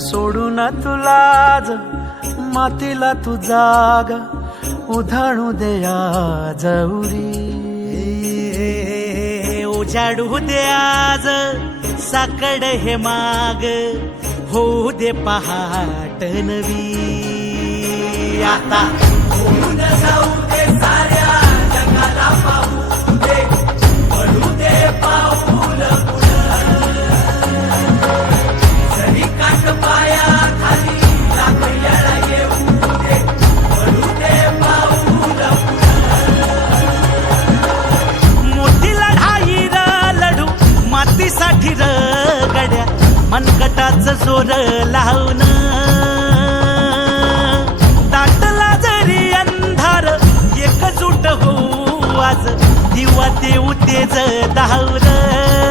सोडून तुलाज मातीला तू जाग उधाणू दे आज उरी. उजाडू दे आज साकड हे माग होऊ दे पहाट नवी. आता होऊन जाऊ दे साऱ्या जगाला पाहू दे पडू दे पाऊल जरी काट पाया खाली लागल्याला येऊ दे पडू दे पाऊल. मोठी लढाई र लढू मातीसाठी र गड्या मनगटाचं जोर लावून. दाटला जरी अंधार एकजूट होऊ आज दिवा देऊ तेज धावलं.